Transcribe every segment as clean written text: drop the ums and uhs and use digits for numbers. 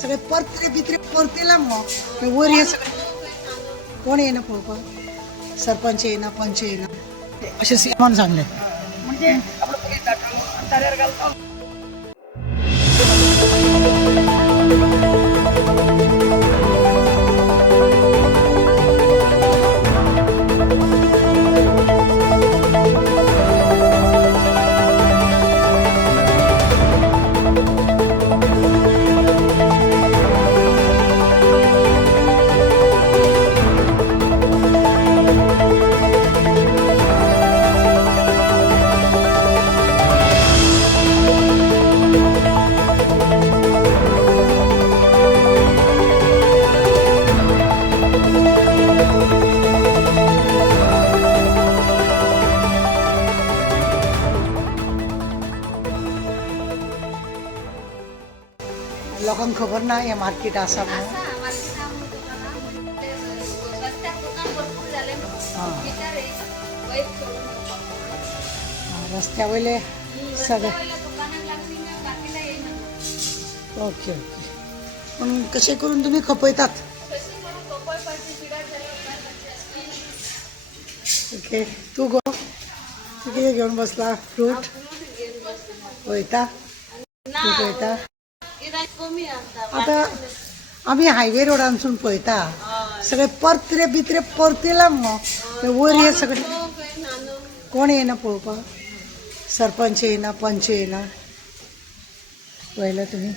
सगळे परतरे बित्रे परतेला मग वर हे सगळे कोण येणं पळोवपाक सरपंच येना पंच येना अशें सीएमान सांगले म्हणजे आपलं पोलीस धाडटलो ताऱ्यार घालता लोकांक खबर ना हे मार्केट आसा म्हणून रस्त्या वयले सगळे ओके ओके पण कशें करून तुमी खपयतात ओके तू गो तू कितें घेवन बसला फ्रूट वयता फ्रूट वयता आता आम्ही हायवे रोडांसून पळयता सगळे परतरे बित्रे परतेला मग वर हे सगळे कोण येना पळोवपाक सरपंच येना पंच येना पळयला तुम्ही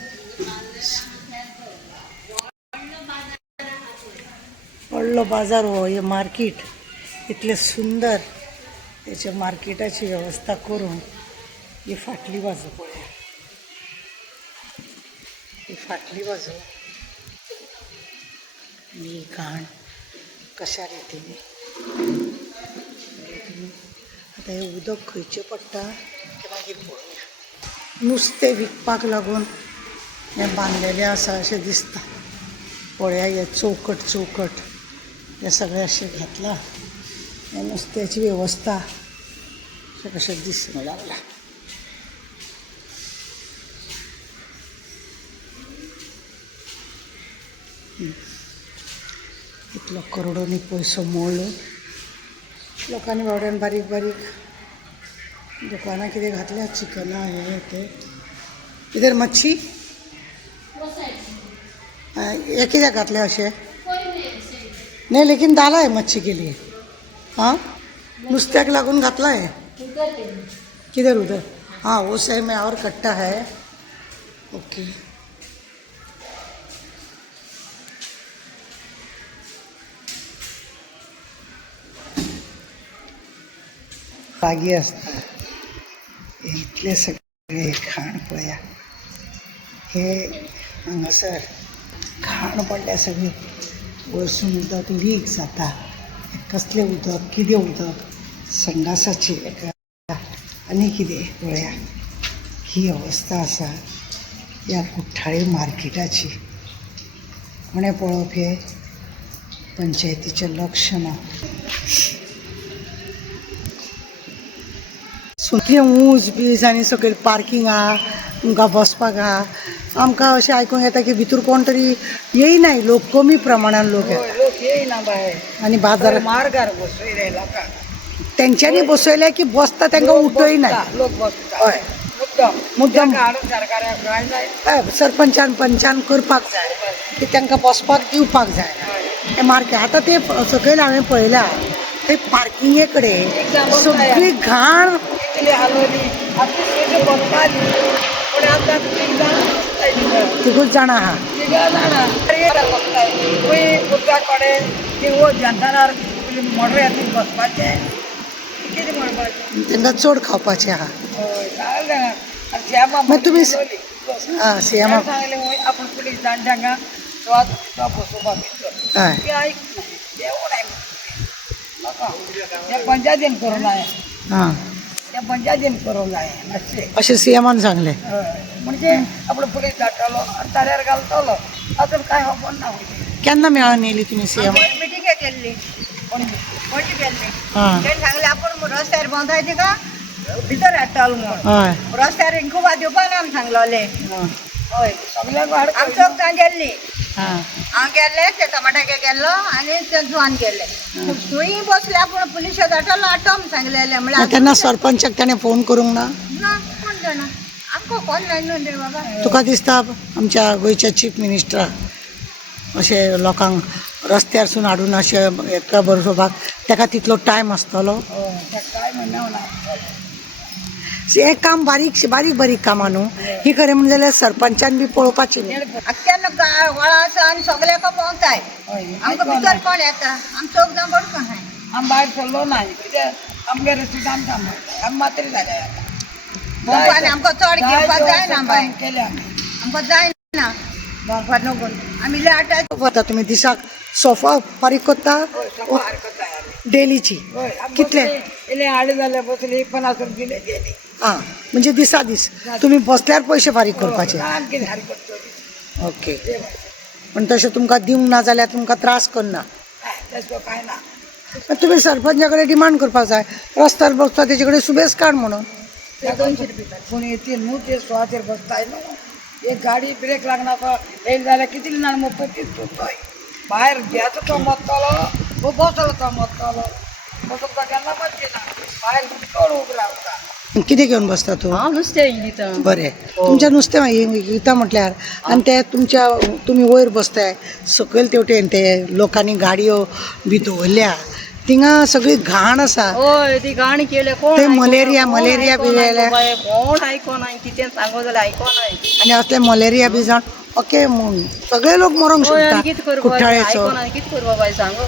व्हडलो बाजार हो हे मार्केट इतले सुंदर त्याच्या मार्केटाची वेवस्था करून ही फाटली बाजू पळया ही फाटली बाजू ही घाण कशा रितीने आता हे उदक खंयचें पडटा तें मागीर पळोवया नुस्तें विकपाक लागून हें बांदलेलें आसा अशें दिसता पळया हे चौकट हे सगळें अशें घातलां हे नुस्त्याची वेवस्था अशें कशें दिसूंक लागला इतलो करोडोनी पयसो मोडलो लोकांनी बावड्यान बारीक बारीक दुकानां कितें घातल्या चिकनां हे ते इधर मच्छी हे कित्याक घातलें अशें नहीं लेकिन डाला है मच्छी के लिए हाँ नुस्त्याक लागून घातला है किधर उधर हाँ वो सही में और कट्टा है ओके बागी असता इतले सगळे घाण पळया हे हांगासर घाण पडल्या सगळी वरसून उदक लीक जाता कसले उदक कितें उदक संडासाचे आनी कितें पळया ही अवस्था आसा ह्या कुठ्ठाळी मार्केटाची कोणें पळोवप हे पंचायतीचें लक्ष ना सुटली ऊंच बीज आनी सकयल पार्किंग आहा तुमकां बसपाक आहा आमकां अशें आयकूंक येता की भितर कोण तरी येयनाय लोक कमी प्रमाणान लोक येयना भायर आनी बाजार मार्गार बसयले लोकांक तेंच्यांनी बसयले की बसता तांकां उठयनाय लोक बसता हय मुद्दम हय सरपंचान पंचान करपाक जाय की तांकां बसपाक दिवपाक जाय हे मार्केट आतां ते सकयल हांवें पळयला ते पार्किंगे कडेन सगळी घाण तिगूच जाणां आहा तांकां चड खावपाचें आहा मागीर तुमी आं सीएमा आपण पुलीस जाणट्यांका हय पंचायतीन करूंक जाय हां त्या पंचायतीन करूंक जाय मातशें अशें सीएमान सांगलें म्हणजे आपलो पुलीस धाडटलो आनी ताऱ्यार घालतलो तातूंत कांय खबर ना केन्ना मेळोन येयली तुमी सीएम मिटिंगे केल्ली कोणी केल्ली तेणी सांगलें आपूण रस्त्यार बांदाय तिका भितर हाडटलो म्हूण रस्त्यार खूब दिवपाक ना सांगलोलें हय आमचो गेल्ली हां हांव गेल्ले ते टमाटाके गेल्लो आनी ते जुवान गेल्ले थंय बसल्या पूण पुलिशे धाडटलो आटोम सांगलेले म्हळ्यार तेन्ना सरपंचाक ताणें फोन करूंक ना ना कोण जाणा आमकां कोण जाय न्हू रे बाबा तुका दिसता आमच्या गोंयच्या चीफ मिनिस्टराक अशें लोकांक रस्त्यारसून हाडून अशें येका बरोवपाक ताका तितलो टायम आसतलो एक काम बारीक बारीक कामां न्हू ही खरें म्हणजे जाल्यार सरपंचान बी पळोवपाची न्ही अख्ख्यान वळासान सगळे भोंवताय आमकां भितर कोण येता आमी चौक जावन पडूं हाय आम भायर सरलो ना कित्याक आमगे रस्ते आमकां मात्र जाले भोंवपाक आमकां चड घेवपाक जायना बाय केले आमी आमकां जायना भोंवपाक नगून आमी लेटाय वता तुमी दिसाक सोफा फारीक कोत्ता डेलीची कितले इले हाडे जाले बसली 50 रुपये गेली आं म्हणजे दिसा दीस तुमी बसल्यार पयशे फारीक करपाचे कितें हारी करता ओके पण तशें तुमकां दिवंक ना जाल्यार तुमकां त्रास करना तशें कांय ना तुमी सरपंचा कडेन डिमांड करपाक जाय रस्त्यार बसता तेजे कडेन सुबेज काड म्हणून ते 200 रुपये पूण येतील न्हू ते सुवातेर बसताय न्हू एक गाडी ब्रेक लागना तो येयली जाल्यार कितें ना मग पयस भायर घेता तो मत्तलो वो बसलो तो मत्तलो बसोवपाक केन्ना मज्जा ना भायर चड उब रावता कितें घेवन बसता तूं हांव नुस्तें दिता बरें तुमच्या नुस्तें विकता म्हटल्यार आनी ते तुमच्या तुमी वयर बसताय सकयल तेवटेन ते लोकांनी गाडयो बी दवरल्या थिंगा सगळी घाण आसा हय ती गाणी केले कोण ते मलेरिया बी जाल्यार कोण आयकोना कितें सांगो जाल्यार आयकोना आनी असले मलेरिया बी जावन ओके म्हूण सगळे लोक मरोंक शकता कुट्टाळेचो कितें करपा बाय सांगो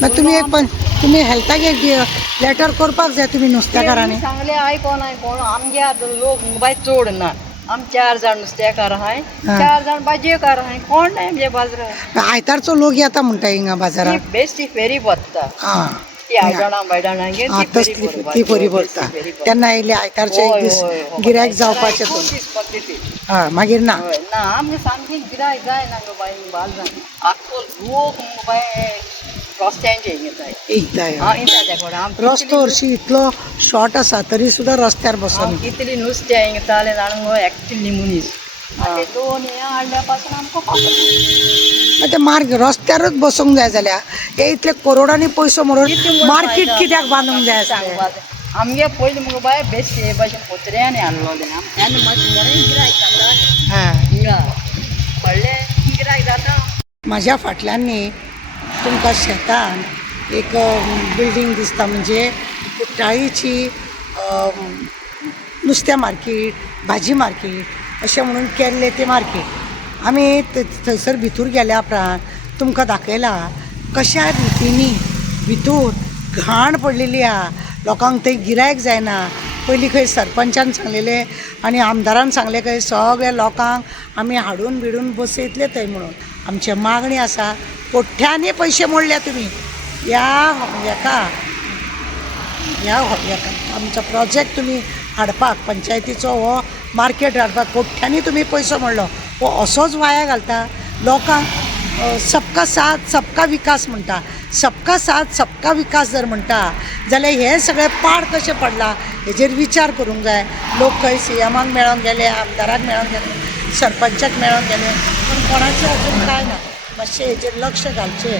मागीर तुमी एक पण तुमी हेल्थाक एक लेटर करपाक जाय तुमी नुस्तेकारांनी सांगले आयकोना कोण आमगे लोक बाय चड ना आम 4 जाण नुस्तेकार आहाय 4 जाण भाजयेकार आहाय कोण नाही म्हणजे बाजारात आयतारचो लोक येता म्हणटा हिंगा बाजारात बेश्टी फेरी बसता हां ती आयदनां बायदनांगेर हां तसली ती बरी भरता तेन्ना येयले आयतारचे एक दीस गिरायक जावपाचें तो हां मागीर ना ना आमगे सामकी गिरायक जाय ना गो बाय बाल जाय आख्खो लोक बाय रस्त्यांचे येताय एकदां हां येता ते कोण आम रस्तो हरशी इतलो शॉर्ट आसा तरी सुद्दां रस्त्यार बसून कितली नुस्तें येताले जाण गो एक्चुअली मनीस ते दोन हे हाडल्या पासून आमकां ते मार्ग रस्त्यारूच बसूंक जाय जाल्यार हे इतले करोडांनी पयसो मरोन मार्केट कित्याक बांदूंक जाय आसलें आमगे पयलीं मुगो बाय बेश्टी हे भाशेन पोत्र्यांनी हाडलोलें तेन्ना मातशें बरें गिरायक जाता हां हिंगा व्हडलें गिरायक जाता म्हाज्या फाटल्यान न्ही तुमकां शेतान एक बिल्डींग दिसता म्हणजे कुट्टाळीची नुस्त्या मार्केट भाजी मार्केट अशें म्हणून केल्लें तें मार्केट आमी थंयसर भितूर गेल्या उपरांत तुमकां दाखयला कशा रितीनी भितूर घाण पडलेली आहा लोकांक थंय गिरायक जायना पयलीं खंय सरपंचान सांगलेलें आनी आमदारान सांगलें खंय सगळ्या लोकांक आमी हाडून बिडून बसयतले थंय म्हणून आमची मागणी आसा कोट्यांनी पयशे मोडल्या तुमी ह्या आमचो प्रोजेक्ट तुमी हाडपाक पंचायतीचो हो मार्केट हाडपाक कोट्यांनी तुमी पयसो मोडलो हो असोच वाया घालता लोकांक सबका साथ सबका विकास म्हणटा सबका साथ सबका विकास जर म्हणटा जाल्यार हे सगळें पाड कशें पडलां हेजेर विचार करूंक जाय लोक खंय सीएमाक मेळोंक गेले आमदाराक मेळोंक गेले सरपंचाक मेळोंक गेले पूण कोणाचें अजून कांय ना मातशें हेजेर लक्ष घालचें